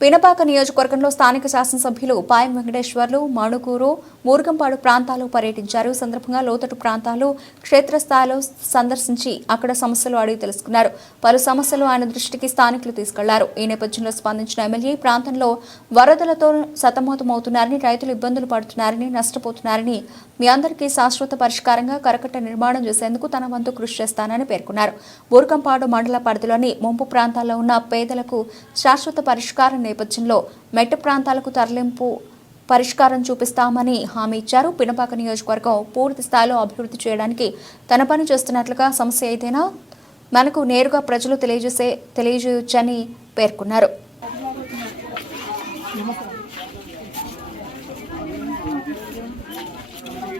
పినపాక నియోజకవర్గంలో స్థానిక శాసనసభ్యులు పాయం వెంకటేశ్వర్లు మణుకూరు మూర్గంపాడు ప్రాంతాలు పర్యటించారు. సందర్భంగా లోతట్టు ప్రాంతాలు క్షేత్రస్థాయిలో సందర్శించి అక్కడ సమస్యలు అడిగి తెలుసుకున్నారు. పలు సమస్యలు ఆయన దృష్టికి స్థానికులు తీసుకెళ్ళారు. ఈ నేపథ్యంలో స్పందించిన ఎమ్మెల్యే ఈ ప్రాంతంలో వరదలతో సతమతమవుతున్నారని రైతులు ఇబ్బందులు పడుతున్నారని నష్టపోతున్నారని మీ అందరికీ శాశ్వత పరిష్కారంగా కరకట్ట నిర్మాణం చేసేందుకు తన వంతు కృషి చేస్తానని పేర్కొన్నారు. బూర్కంపాడు మండల పరిధిలోని ముంపు ప్రాంతాల్లో ఉన్న పేదలకు శాశ్వత పరిష్కారం నేపథ్యంలో మెట్ట ప్రాంతాలకు తరలింపు పరిష్కారం చూపిస్తామని హామీ ఇచ్చారు. పినపాక నియోజకవర్గం పూర్తి స్థాయిలో అభివృద్ధి చేయడానికి తన పని చేస్తున్నట్లుగా సమస్య అయితేనా మనకు నేరుగా ప్రజలు తెలియజేసే తెలియజేయొచ్చని పేర్కొన్నారు.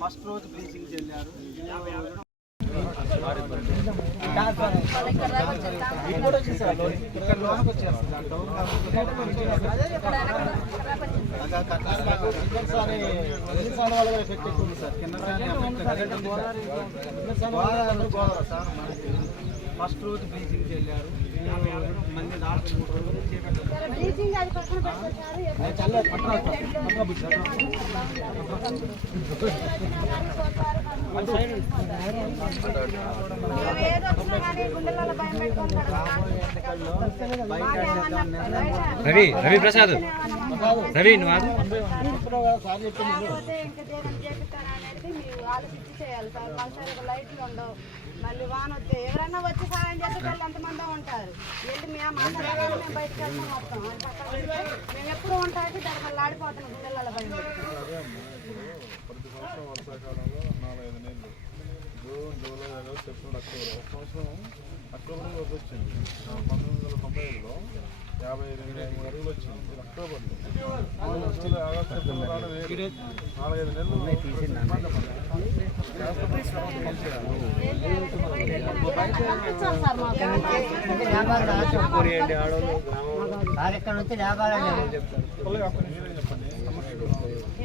ఫస్ట్ రోజు బ్లీచింగ్ చెల్లారు ఇప్పుడు వచ్చింది సార్ సార్ కింద గోదావరి గోదావరి సార్ ఫస్ట్ రోజు బ్లీచింగ్ చెల్లారు మంది మూడు రోజులు రవి రవి ప్రసాద్. రవి నువ్వు ఆగు. కాకపోతే అనేది మీరు ఆలోచించి చేయాలి సార్. మనుషులకు లైట్లు ఉండవు. మళ్ళీ వాన వస్తే ఎవరైనా వచ్చి సాయం చేసే వాళ్ళు ఎంతమంది ఉంటారు. ఏంటి మేము మాట్లాడగానే మేము బయటకు వెళ్తాం మొత్తం అది పక్కన పెడితే మేము ఎప్పుడు ఉంటాకి దాని వల్ల ఆడిపోతున్నాం గుండెలలో భయం పెట్టుకుంటాం ప్రతి సంవత్సరం వర్షాకాలంలో నాలుగైదు నెలలు June July August September October ఒక సంవత్సరం అక్టోబర్ వరకు వచ్చింది. పంతొమ్మిది వందల తొంభై ఐదులో యాభై ఎనిమిది ఐదు అడుగులు వచ్చింది. అక్టోబర్లో. జూలై ఆగస్టు వేలు నాలుగైదు నెలలు చెప్పండి.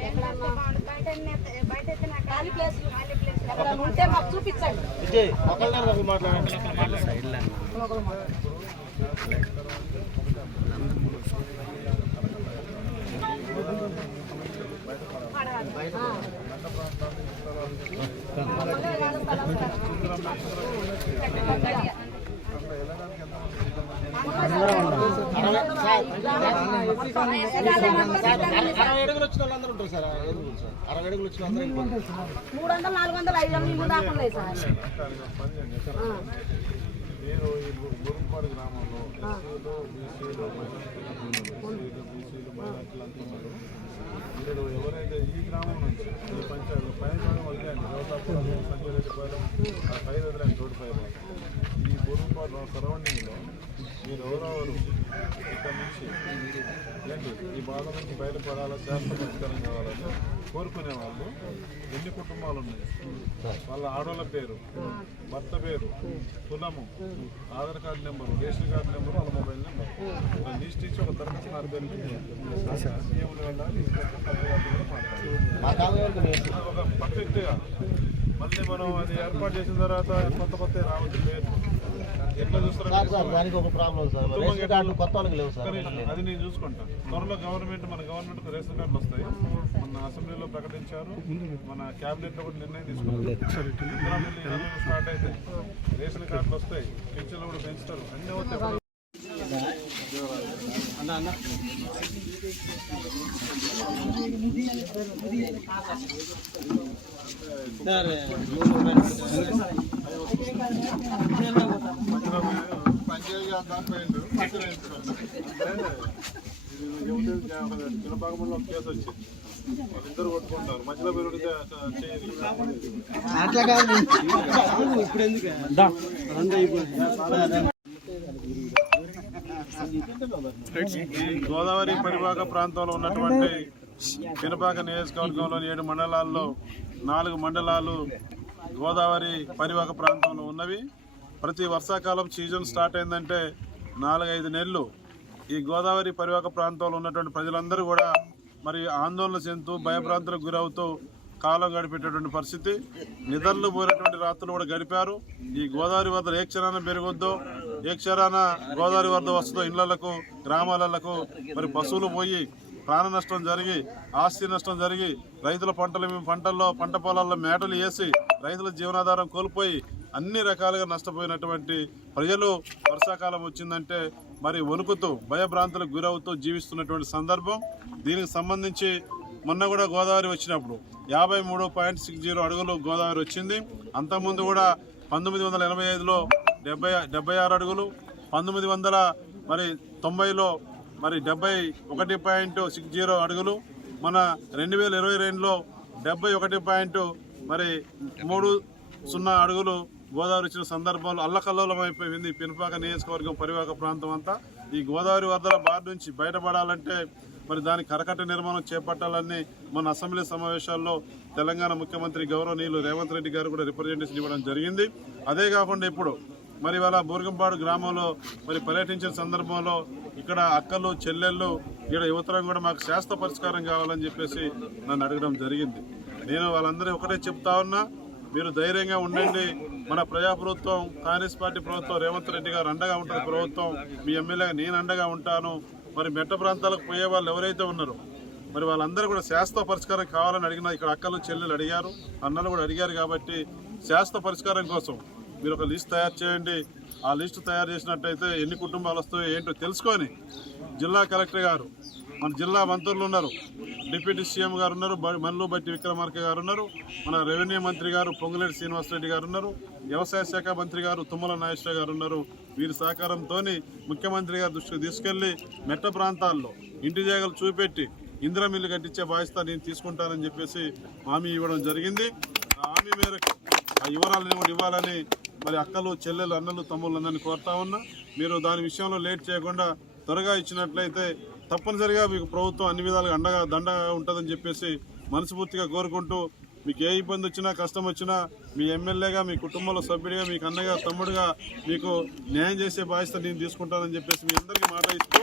ఎక్కడన్నా? బయట ఎన్ని- బయట అయితే నాకు ఖాళీ ప్లేస్ ఖాళీ ప్లేస్. ఎక్కడ ఉంటే మాకు చూపించండి. అరవై అడుగులు వచ్చిన వాళ్ళందరూ ఉంటారు సార్. మూడు వందలు నాలుగు వందలు ఐదు వందలు సార్ నేను ఈ గురుంపాడు గ్రామంలో ఎస్సీలు బీసీలు మైనార్టీలు బీసీలు మైనార్టీలు అంటున్నారు మీరు ఎవరైతే ఈ గ్రామం నుంచి ఈ పంచాయతీ పైన గ్రామం సంజయ్ రెడ్డి సంజయరెడ్డిపాలెం ఆ పై వదిలేండి రోడ్డు పై ఈ గురుంపాడు సరౌండింగ్లో మీరు ఎవరెవరు ఇక్కడ నుంచి ఏంటి ఈ బాధ నుంచి బయటపడాలా శాస్త్ర పరిష్కారం కావాలని కోరుకునే వాళ్ళు ఎన్ని కుటుంబాలు ఉన్నాయి? వాళ్ళ ఆడవాళ్ళ పేరు భర్త పేరు కులము Aadhaar card number ration card number వాళ్ళ మొబైల్ నెంబర్. లిస్ట్ ఇచ్చి ఒక తరగతి నాలుగు పేరు సీఎంలు వెళ్ళాలి. పర్ఫెక్ట్గా మళ్ళీ మనం అది ఏర్పాటు చేసిన తర్వాత కొత్త కొత్త రావచ్చు దానికి ఒక ప్రాబ్లం సార్. రేషన్ కార్డులు కొత్త వాళ్ళకి లేవు సార్. అది నేను చూసుకుంటా. త్వరలో గవర్నమెంట్ మన గవర్నమెంట్ రేషన్ కార్డులు వస్తాయి. మన అసెంబ్లీలో ప్రకటించారు. మన క్యాబినెట్లో కూడా నిర్ణయం తీసుకున్నారు. స్టార్ట్ అయితే రేషన్ కార్డులు వస్తాయి. పెన్షన్లు కూడా పెంచుతారు. అన్ని వస్తాయి అన్న ఒక కేసు వచ్చింది వాళ్ళిద్దరు కొట్టుకుంటారు మధ్యలో అట్లా కాదు. ఇప్పుడు ఎందుకు గోదావరి పరివాహక ప్రాంతంలో ఉన్నటువంటి పినపాక నియోజకవర్గంలోని ఏడు మండలాల్లో నాలుగు మండలాలు గోదావరి పరివాహక ప్రాంతంలో ఉన్నవి. ప్రతి వర్షాకాలం సీజన్ స్టార్ట్ అయిందంటే నాలుగైదు నెలలు ఈ గోదావరి పరివాహక ప్రాంతంలో ఉన్నటువంటి ప్రజలందరూ కూడా మరి ఆందోళన చెందుతూ భయభ్రాంతులకు గురవుతూ కాలం గడిపేటటువంటి పరిస్థితి. నిద్రలు పోయినటువంటి రాత్రులు కూడా గడిపారు. ఈ గోదావరి వద్ద ఏ క్షణాన పెరగొద్దో ఏ గోదావరి వరద వస్తుందో ఇళ్ళకు గ్రామాలకు మరి పశువులు పోయి ప్రాణ నష్టం జరిగి ఆస్తి నష్టం జరిగి రైతుల పంటలు పంటల్లో పంట పొలాల్లో మేటలు వేసి రైతుల జీవనాధారం కోల్పోయి అన్ని రకాలుగా నష్టపోయినటువంటి ప్రజలు వర్షాకాలం వచ్చిందంటే మరి వణుకుతూ భయభ్రాంతులకు గురవుతూ జీవిస్తున్నటువంటి సందర్భం. దీనికి సంబంధించి మొన్న కూడా గోదావరి వచ్చినప్పుడు యాభై మూడు పాయింట్ సిక్స్ జీరో అడుగులు గోదావరి వచ్చింది. అంతకుముందు కూడా పంతొమ్మిది వందల ఎనభై ఐదులో డెబ్బై డెబ్బై ఆరు అడుగులు పంతొమ్మిది వందల మరి తొంభైలో మరి డెబ్బై ఒకటి పాయింట్ సిక్స్ జీరో అడుగులు మన రెండు వేల ఇరవై రెండులో డెబ్బై ఒకటి పాయింట్ మరి మూడు సున్నా అడుగులు గోదావరి వచ్చిన సందర్భంలో అల్లకల్లోలమైపోయింది పినపాక నియోజకవర్గం పరివాహక ప్రాంతం అంతా. ఈ గోదావరి వరదల బారి నుంచి బయటపడాలంటే మరి దాని కరకట్ట నిర్మాణం చేపట్టాలని మన అసెంబ్లీ సమావేశాల్లో తెలంగాణ ముఖ్యమంత్రి గౌరవనీయులు రేవంత్ రెడ్డి గారు కూడా రిప్రజెంటేషన్ ఇవ్వడం జరిగింది. అదే కాకుండా ఇప్పుడు మరి ఇవాళ బూరగంపాడు గ్రామంలో మరి పర్యటించిన సందర్భంలో ఇక్కడ అక్కలు చెల్లెళ్ళు ఇక్కడ యువతరం కూడా మాకు శాస్త్ర పరిష్కారం కావాలని చెప్పేసి నన్ను అడగడం జరిగింది. నేను వాళ్ళందరూ ఒకటే చెప్తా ఉన్నా మీరు ధైర్యంగా ఉండండి. మన ప్రజాప్రభుత్వం కాంగ్రెస్ పార్టీ ప్రభుత్వం రేవంత్ రెడ్డి గారు అండగా ఉంటుంది ప్రభుత్వం. మీ ఎమ్మెల్యేగా నేను అండగా ఉంటాను. మరి మెట్ట ప్రాంతాలకు పోయే వాళ్ళు ఎవరైతే ఉన్నారో మరి వాళ్ళందరూ కూడా శాస్త్ర పరిష్కారం కావాలని అడిగిన ఇక్కడ అక్కలు చెల్లెలు అడిగారు అన్నలు కూడా అడిగారు కాబట్టి శాస్త్ర పరిష్కారం కోసం మీరు ఒక లిస్ట్ తయారు చేయండి. ఆ లిస్ట్ తయారు చేసినట్టయితే ఎన్ని కుటుంబాలు వస్తాయో ఏంటో తెలుసుకొని జిల్లా కలెక్టర్ గారు మన జిల్లా మంత్రులు ఉన్నారు. డిప్యూటీ సీఎం గారు ఉన్నారు. బ- మల్లు బట్టి విక్రమార్క గారు ఉన్నారు. మన రెవెన్యూ మంత్రి గారు పొంగులేటి శ్రీనివాసరెడ్డి గారు ఉన్నారు. వ్యవసాయ శాఖ మంత్రి గారు తుమ్మల నాగేశ్వర గారు ఉన్నారు. వీరి సహకారంతో ముఖ్యమంత్రి గారి దృష్టికి తీసుకెళ్ళి మెట్ట ప్రాంతాల్లో ఇంటి జాగాలు చూపెట్టి ఇంద్రమిల్లు కట్టించే బాధ్యత నేను తీసుకుంటానని చెప్పేసి హామీ ఇవ్వడం జరిగింది. ఆ హామీ మేరకు ఆ వివరాలను కూడా ఇవ్వాలని మరి అక్కలు చెల్లెలు అన్నలు తమ్ముళ్ళు అందరినీ కోరుతా ఉన్నా మీరు దాని విషయంలో లేట్ చేయకుండా త్వరగా ఇచ్చినట్లయితే తప్పనిసరిగా మీకు ప్రభుత్వం అన్ని విధాలుగా అండగా దండగా ఉంటుందని చెప్పేసి మనస్ఫూర్తిగా కోరుకుంటూ మీకు ఏ ఇబ్బంది వచ్చినా కష్టం వచ్చినా మీ ఎమ్మెల్యేగా మీ కుటుంబంలో సభ్యుడిగా మీకు అన్నగా తమ్ముడుగా మీకు న్యాయం చేసే బాధ్యత నేను తీసుకుంటానని చెప్పేసి మీ అందరికీ మాట ఇస్తూ